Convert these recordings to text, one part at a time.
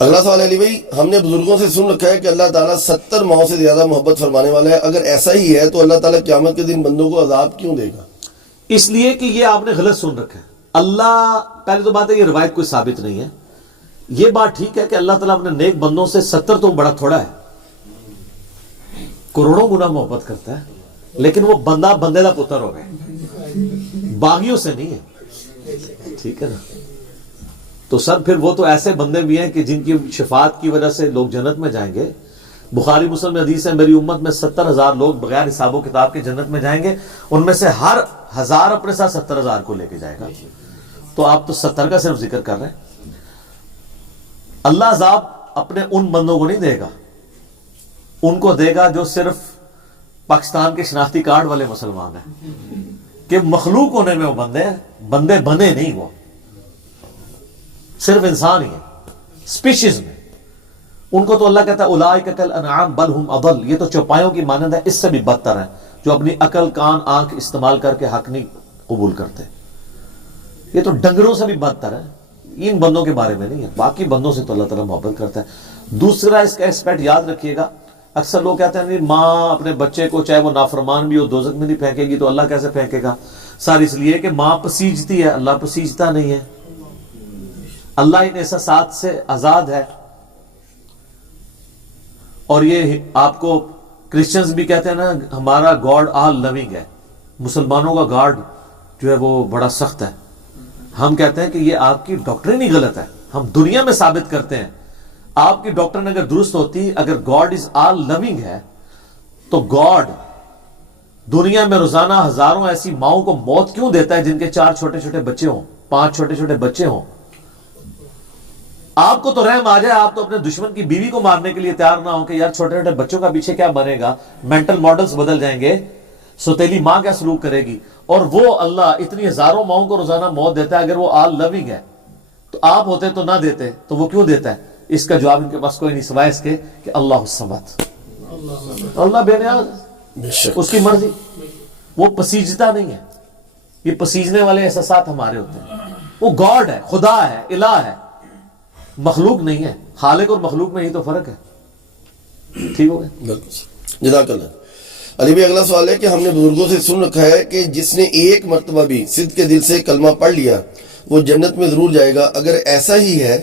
اگلا سوال ہے علی بھائی، ہم نے بزرگوں سے سن رکھا ہے کہ اللہ تعالیٰ 70 ماہوں سے زیادہ محبت فرمانے والا ہے، اگر ایسا ہی ہے تو اللہ تعالیٰ قیامت کے دن بندوں کو عذاب کیوں دے گا؟ اس لیے کہ یہ آپ نے غلط سن رکھا ہے. اللہ، پہلے تو بات ہے یہ روایت کوئی ثابت نہیں ہے. یہ بات ٹھیک ہے کہ اللہ تعالیٰ اپنے نیک بندوں سے 70 تو بڑا تھوڑا ہے، کروڑوں گنا محبت کرتا ہے، لیکن وہ بندہ بندے دا پتر ہو گئے، باغیوں سے نہیں ہے. ٹھیک ہے نا؟ تو سر پھر وہ تو ایسے بندے بھی ہیں کہ جن کی شفاعت کی وجہ سے لوگ جنت میں جائیں گے. بخاری مسلم میں حدیث ہے، میری امت میں 70,000 لوگ بغیر حساب و کتاب کے جنت میں جائیں گے، ان میں سے ہر 1000 اپنے ساتھ 70,000 کو لے کے جائے گا. تو آپ تو 70 کا صرف ذکر کر رہے ہیں. اللہ عذاب اپنے ان بندوں کو نہیں دے گا، ان کو دے گا جو صرف پاکستان کے شناختی کارڈ والے مسلمان ہیں، کہ مخلوق ہونے میں وہ بندے ہیں، بندے بنے نہیں، وہ صرف انسان ہی ہے سپیشیز میں. ان کو تو اللہ کہتا ہے اولئک کالانعام بل ہم اضل، یہ تو چوپایوں کی مانند ہے، اس سے بھی بدتر ہیں، جو اپنی عقل کان آنکھ استعمال کر کے حق نہیں قبول کرتے. یہ تو ڈنگروں سے بھی بدتر ہے. ان بندوں کے بارے میں نہیں ہے، باقی بندوں سے تو اللہ تعالیٰ محبت کرتا ہے. دوسرا اس کا ایسپیکٹ یاد رکھیے گا، اکثر لوگ کہتے ہیں ماں اپنے بچے کو چاہے وہ نافرمان بھی ہو دوزخ میں نہیں پھینکے گی، تو اللہ کیسے پھینکے گا؟ سر اس لیے کہ ماں پسیجتی ہے، اللہ پسیجتا نہیں ہے. اللہ ان احساسات سے آزاد ہے. اور یہ آپ کو کرسچنز بھی کہتے ہیں نا ہمارا گاڈ آل لونگ ہے، مسلمانوں کا گاڈ جو ہے وہ بڑا سخت ہے. ہم کہتے ہیں کہ یہ آپ کی ڈاکٹرن ہی غلط ہے. ہم دنیا میں ثابت کرتے ہیں آپ کی ڈاکٹرن اگر درست ہوتی، اگر گاڈ از آل لونگ ہے تو گاڈ دنیا میں روزانہ ہزاروں ایسی ماؤں کو موت کیوں دیتا ہے جن کے 4 چھوٹے چھوٹے بچے ہوں، 5 چھوٹے چھوٹے بچے ہوں؟ آپ کو تو رحم آ جائے، آپ تو اپنے دشمن کی بیوی کو مارنے کے لیے تیار نہ ہو کہ یار چھوٹے چھوٹے بچوں کا پیچھے کیا بنے گا، مینٹل ماڈلز بدل جائیں گے، سوتیلی ماں کیا سلوک کرے گی. اور وہ اللہ اتنی ہزاروں ماؤں کو روزانہ موت دیتا ہے. اگر وہ آل لونگ ہے تو آپ ہوتے تو نہ دیتے، تو وہ کیوں دیتا ہے؟ اس کا جواب ان کے پاس کوئی نہیں سوائے اس کے کہ اللہ الصمد، اللہ بے نیاز، اس کی مرضی. وہ پسیجتا نہیں ہے. یہ پسیجنے والے احساسات ہمارے ہوتے ہیں. وہ گاڈ ہے، خدا ہے، الہ ہے، مخلوق نہیں ہے. خالق اور مخلوق میں ہی تو فرق ہے. ٹھیک ہو گیا؟ جزاک اللہ. علی بھائی اگلا سوال ہے کہ ہم نے بزرگوں سے سن رکھا ہے کہ جس نے ایک مرتبہ بھی صدق کے دل سے کلمہ پڑھ لیا وہ جنت میں ضرور جائے گا. اگر ایسا ہی ہے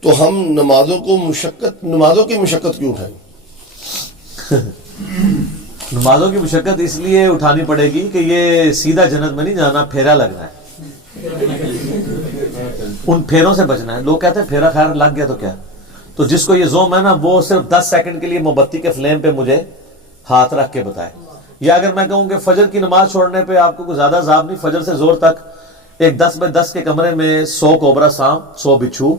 تو ہم نمازوں کی مشقت کیوں اٹھائیں؟ نمازوں کی مشقت اس لیے اٹھانی پڑے گی کہ یہ سیدھا جنت میں نہیں جانا، پھیرا لگنا ہے. ان پھیروں سے بچنا ہے. لوگ کہتے ہیں پھیرا خیر لگ گیا تو کیا؟ تو جس کو یہ زوم ہے نا وہ صرف 10 سیکنڈ کے لیے موم بتی کے فلیم پہ مجھے ہاتھ رکھ کے بتائے. یا اگر میں کہوں کہ فجر کی نماز چھوڑنے پہ آپ کو کوئی زیادہ عذاب نہیں، فجر سے زور تک ایک 10 بائی 10 کے کمرے میں 100 کوبرا سانپ، 100 بچھو،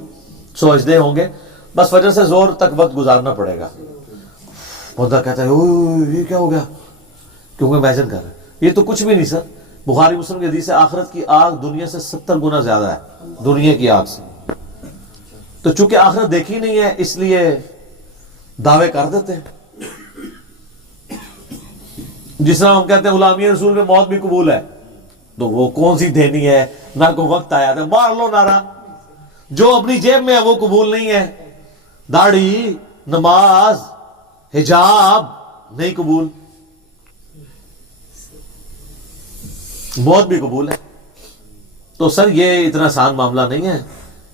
100 اژدھے ہوں گے، بس فجر سے زور تک وقت گزارنا پڑے گا. بندہ کہتا ہے یہ کیا ہو گیا؟ کیونکہ امیجن کر رہے ہیں. یہ تو کچھ بھی نہیں سر. بخاری مسلم کی حدیث ہے آخرت کی آگ دنیا سے 70 گنا زیادہ ہے دنیا کی آگ سے. تو چونکہ آخرت دیکھی نہیں ہے اس لیے دعوے کر دیتے ہیں. جس طرح ہم کہتے ہیں غلامی رسول میں موت بھی قبول ہے، تو وہ کون سی دینی ہے؟ نہ کوئی وقت آیا تھا، مار لو نعرہ. جو اپنی جیب میں ہے وہ قبول نہیں ہے. داڑھی، نماز، حجاب نہیں قبول. موت بھی قبول ہے. تو سر یہ اتنا آسان معاملہ نہیں ہے.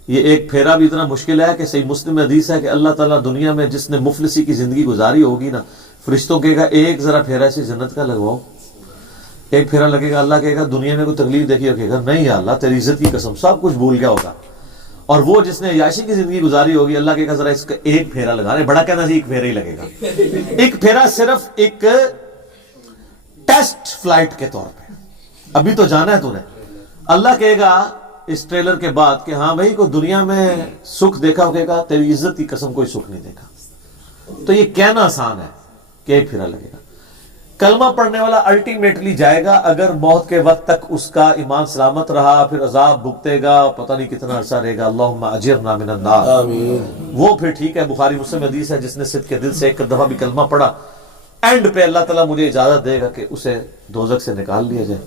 یہ ایک پھیرا بھی اتنا مشکل ہے کہ صحیح مسلم میں حدیث ہے کہ اللہ تعالیٰ دنیا میں جس نے مفلسی کی زندگی گزاری ہوگی نا، فرشتوں کہے گا ایک ذرا پھیرا ایسی جنت کا لگواؤ. ایک پھیرا لگے گا، اللہ کہے گا دنیا میں کوئی تکلیف دیکھی ہو؟ کہے گا نہیں یا اللہ تیری عزت کی قسم سب کچھ بھول گیا ہوگا. اور وہ جس نے عیاشی کی زندگی گزاری ہوگی، اللہ کہے گا ذرا اس کا ایک پھیرا لگا رہے. بڑا کہنا ایک پھیرا ہی لگے گا. ایک پھیرا صرف ایک ٹیسٹ فلائٹ کے طور پہ، ابھی تو جانا ہے تو نے. اللہ کہے گا اس ٹریلر کے بعد کہ ہاں بھائی کوئی دنیا میں سکھ دیکھا ہو؟ کہے گا تیری عزت کی قسم کوئی سکھ نہیں دیکھا. تو یہ کہنا آسان ہے کہ ایک پھیرا لگے گا. کلمہ پڑھنے والا الٹیمیٹلی جائے گا اگر موت کے وقت تک اس کا ایمان سلامت رہا، پھر عذاب بھگتے گا، پتہ نہیں کتنا عرصہ رہے گا. اللہم اجرنا من النار. آمین. وہ پھر ٹھیک ہے. بخاری مسلم حدیث ہے جس نے صدق کے دل سے ایک دفعہ بھی کلمہ پڑھا، اینڈ پہ اللہ تعالیٰ مجھے اجازت دے گا کہ اسے دوزخ سے نکال لیا جائے.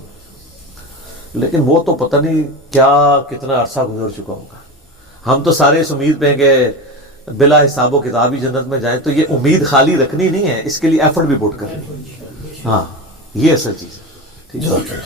لیکن وہ تو پتہ نہیں کیا کتنا عرصہ گزر چکا ہوگا. ہم تو سارے اس امید پہ ہیں کہ بلا حساب و کتاب ہی جنت میں جائیں، تو یہ امید خالی رکھنی نہیں ہے، اس کے لیے ایفرٹ بھی پٹ کریں. ہاں یہ اصل چیز ہے. ٹھیک ہے.